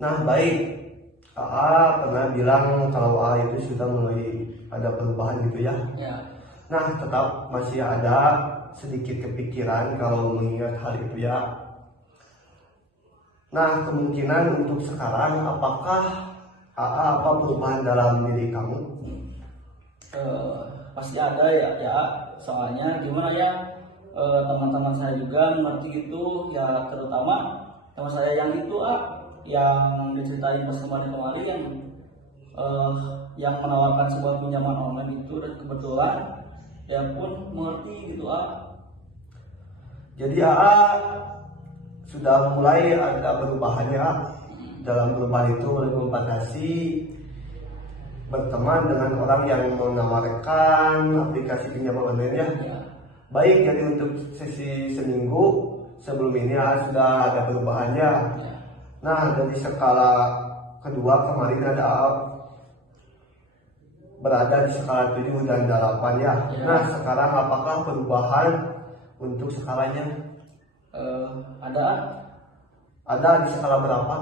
Nah, baik. AA pernah bilang kalau AA itu sudah mulai ada perubahan gitu ya. Ya. Nah, tetap masih ada sedikit kepikiran kalau mengingat hal itu ya. Nah, kemungkinan untuk sekarang apakah AA apa perubahan dalam diri kamu? Pasti ada ya, soalnya gimana ya, teman-teman saya juga mengerti gitu ya, terutama teman saya yang itu yang diceritain pas kemarin yang menawarkan sebuah pinjaman online itu, dan kebetulan dia pun mengerti gitu Jadi AA sudah mulai ada perubahan ya. Dalam perubahan itu mulai membatasi berteman dengan orang yang menawarkan aplikasi pinjaman online ya. ya. Baik, jadi untuk sesi seminggu sebelum ini sudah ada perubahannya. Ya. Nah, dari skala kedua kemarin ada berada di skala 7 dan 8 ya. Ya. Nah, sekarang apakah perubahan untuk skalanya? Ada di skala berapa?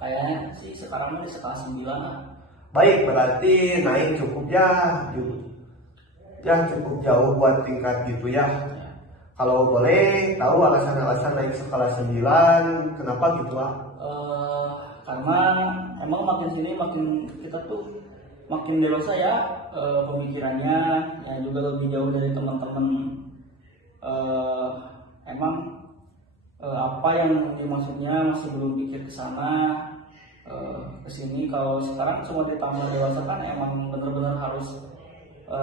Kayaknya sih sekarang di skala 9 Baik, berarti naik cukup ya cukup jauh buat tingkat gitu ya. Kalau boleh tahu alasan-alasan naik skala 9 kenapa gitu Karena emang makin sini makin kita tuh makin dewasa ya, pemikirannya ya juga lebih jauh dari teman-teman. Emang apa yang dimaksudnya masih belum pikir ke sana, ke sini. Kalau sekarang semua ditambah dewasa kan emang benar-benar harus,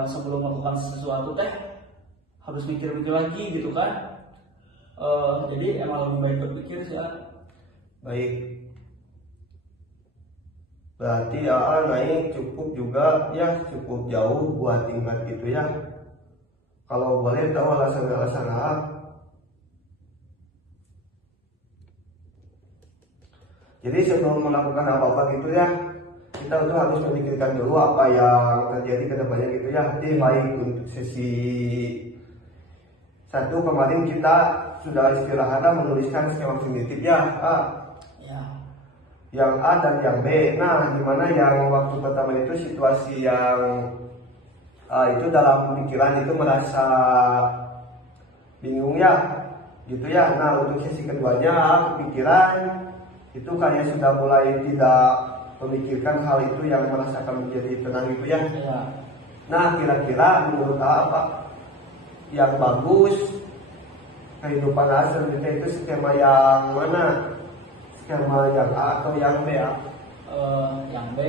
sebelum melakukan sesuatu harus mikir-mikir lagi gitu kan. Jadi emang lebih baik berpikir sih Baik. Berarti AA naik cukup juga ya, cukup jauh buat tingkat gitu ya. Kalau boleh tahu alasan-alasan AA? Jadi sebelum melakukan apa-apa gitu ya, kita tuh harus memikirkan dulu apa yang terjadi ke depannya gitu ya. Jadi baik untuk sesi 1 kemarin kita sudah istirahat menuliskan skema primitif ya. Yang A dan yang B. Nah, dimana yang waktu pertama itu situasi yang itu dalam pikiran itu merasa bingung ya, gitu ya. Nah, untuk sesi keduanya pikiran itu kayaknya sudah mulai tidak memikirkan hal itu yang merasakan menjadi tenang gitu ya. Nah, kira-kira menurut apa yang bagus kehidupan selanjutnya itu skema yang mana? Skema yang A atau yang B ya? Yang B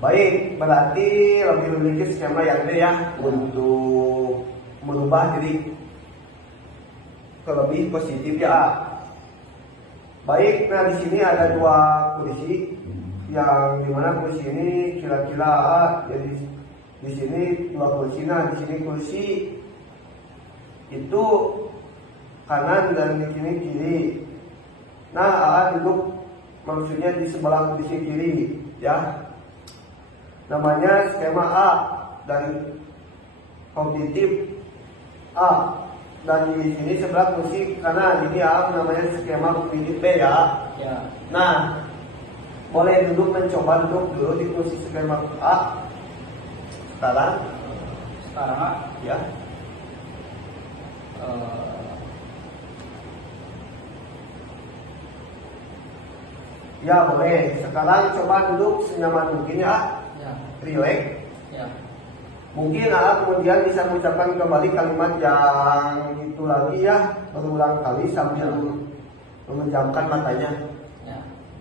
Baik, berarti lebih memiliki skema yang B ya, untuk merubah diri ke lebih positif ya. Baik, nah di sini ada 2 kursi, yang dimana kursi ini kira-kira jadi di sini 2 kursi. Nah, di sini kursi itu kanan dan di sini kiri. Nah, AA duduk maksudnya di sebelah kursi kiri ya. Namanya skema A dan kognitif A. Dan di sini sebelah kursi kanan ini namanya skema kognitif B ya. Nah, boleh duduk mencoba duduk dulu di kursi skema A. Sekarang ya. Ya boleh. Sekarang coba duduk senyaman mungkin ya. Relax. Mungkin kemudian bisa mengucapkan kembali kalimat yang itu lagi ya, berulang kali sambil memejamkan matanya.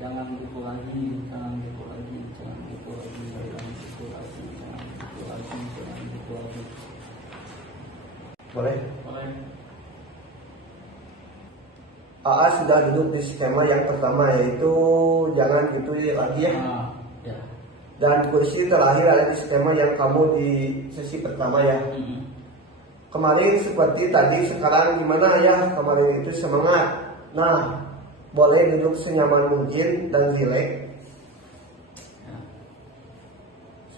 Jangan gitu lagi, jangan gitu lagi, jangan gitu lagi, jangan gitu lagi, jangan gitu lagi, jangan gitu lagi. Boleh. AA sudah duduk di skema yang pertama, yaitu jangan gitu lagi ya. Dan kursi terakhir ada di skema yang kamu di sesi pertama ya. Kemarin seperti tadi, sekarang gimana ya? Kemarin itu semangat. Nah, boleh duduk senyaman mungkin dan rileks.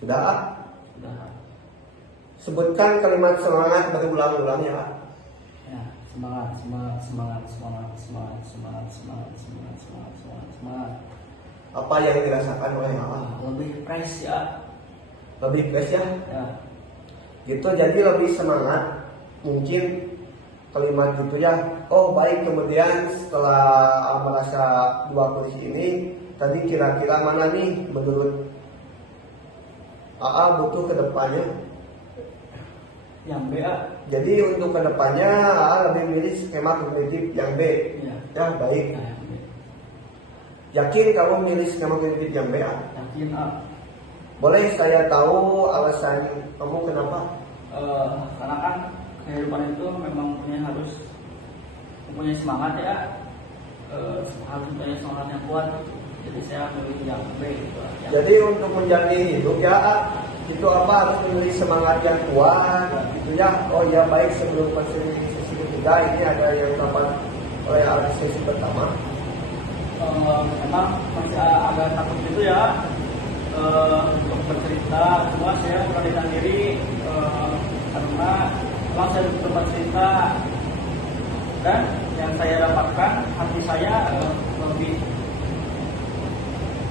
Sudah? Sebutkan kalimat semangat berulang-ulang ya. semangat semangat semangat semangat semangat semangat semangat semangat semangat semangat semangat. Apa yang dirasakan oleh AA? Lebih fresh ya. Lebih fresh ya? Ya. Gitu, jadi lebih semangat. Mungkin kalimat gitu ya. Oh baik, kemudian setelah merasa dua kursi ini, tadi kira-kira mana nih menurut AA butuh ke depannya? Yang B ya. Jadi untuk ke depannya AA lebih milih skema kognitif yang B. Ya. Ya baik. Nah, yang B. Yakin kamu milih skema kognitif yang B? A? Yakin A. Boleh saya tahu alasan kamu kenapa? Karena kan kehidupan itu memang harus mempunyai semangat ya. Harus mempunyai semangat yang kuat. Jadi saya memilih yang B gitu. Jadi untuk menjalani hidup ya A, itu apa harus memilih semangat yang kuat gitu ya. Oh ya baik, sebelum sesi ketiga ini ada yang dapat oleh sesi pertama. Memang masih agak takut gitu ya untuk bercerita, cuma saya beranikan diri karena memang saya bertempat cerita dan yang saya dapatkan hati saya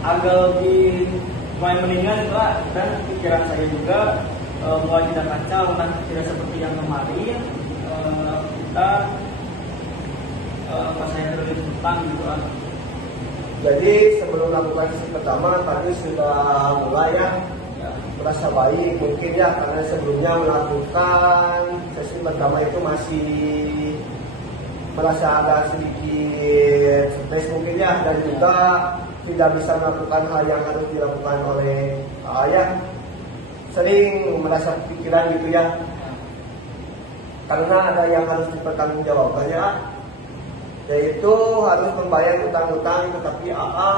agak lebih mulai meninggal itu lah, dan pikiran saya juga mulai tidak kacau dan tidak seperti yang kemarin pas saya terlilit hutang gitu lah. Jadi sebelum melakukan sesi pertama tadi sudah mulai ya merasa baik mungkin ya, karena sebelumnya melakukan sesi pertama itu masih merasa ada sedikit stres mungkin ya, dan juga tidak bisa melakukan hal yang harus dilakukan oleh ayah. Sering merasa pikiran gitu ya, karena ada yang harus dipertanggungjawabkan ya, yaitu harus membayar utang-utang, tetapi AA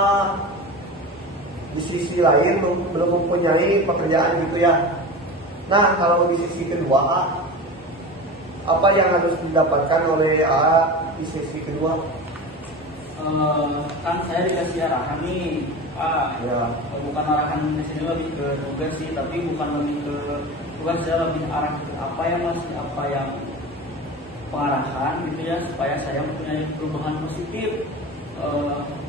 di sisi lain belum mempunyai pekerjaan gitu ya. Nah kalau di sisi kedua A, apa yang harus didapatkan oleh AA di sisi kedua? Kan saya dikasih arahan nih Ya. bukan arahan di sini lebih ke tugas sih, tapi bukan saya lebih arah ke apa yang pengarahan gitu ya, supaya saya mempunyai perubahan positif.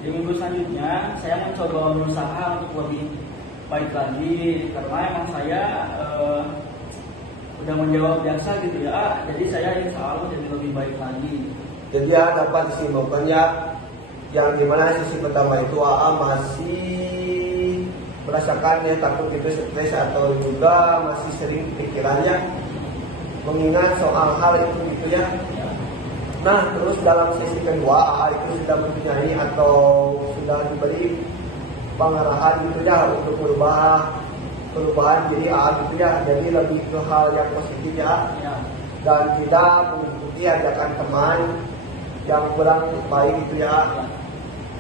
Di minggu selanjutnya saya mencoba berusaha untuk lebih baik lagi, karena emang saya udah menjawab biasa gitu ya, jadi saya insya Allah jadi lebih baik lagi. Jadi ya dapat disimpulkan ya, yang dimana sisi pertama itu AA masih merasakan ya takut itu stres atau juga masih sering pikirannya mengingat soal hal itu gitu ya. Nah terus dalam sesi kedua AA itu sudah mempunyai atau sudah diberi pengarahan gitu ya untuk perubahan jadi AA gitu ya, jadi lebih ke hal yang positif ya, dan tidak mengikuti ajakan teman yang kurang baik gitu ya.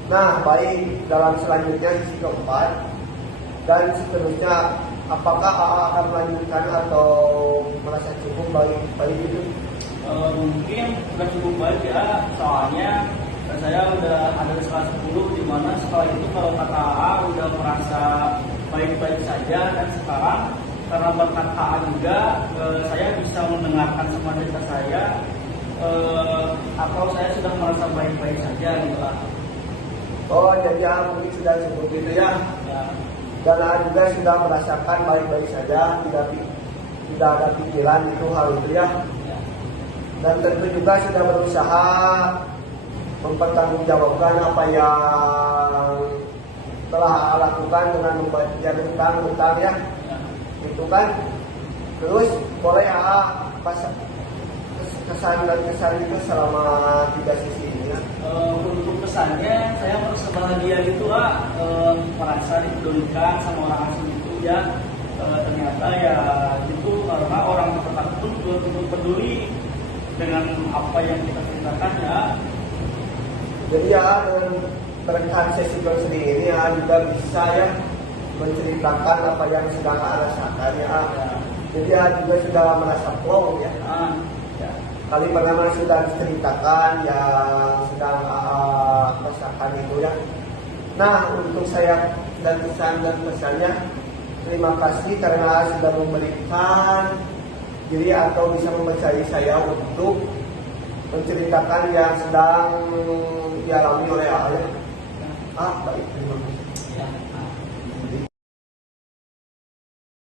Nah baik, dalam selanjutnya sisi keempat dan seterusnya, apakah AA akan melanjutkan atau merasa cukup baik itu? Mungkin udah cukup baik ya, soalnya saya udah ada di kelas 10, di mana setelah itu kalau kata AA udah merasa baik-baik saja, dan sekarang karena berkat AA juga saya bisa mendengarkan semua cerita saya, atau saya sudah merasa baik-baik saja gitu lah. Oh jadi mungkin sudah cukup itu ya. Dan juga sudah merasakan baik-baik saja, tidak ada pikiran itu hal itu ya. Dan tentu juga sudah berusaha mempertanggungjawabkan apa yang telah lakukan dengan membayar hutang ya. Itu kan. Terus boleh pas kesan dan kesan itu selama 3 sesi ini ya. Untuk kesannya saya merasa bahagia gitu lah, merasa dipedulikan sama orang asing itu ya. Ternyata ya gitu, karena orang terdekat pun belum peduli dengan apa yang kita ceritakan ya. Jadi ya dengan berkat sesi konseling ini ya juga bisa ya menceritakan apa yang sedang rasakan ya. Jadi ya juga sudah merasa flow ya. Kali pertama sudah diceritakan yang sedang rasakan itu ya. Nah untuk saya dan pesannya, terima kasih karena sudah memberikan diri atau bisa mempercayai saya untuk menceritakan yang sedang dialami oleh ayah. Ah, baik, terima kasih. Ya, nah.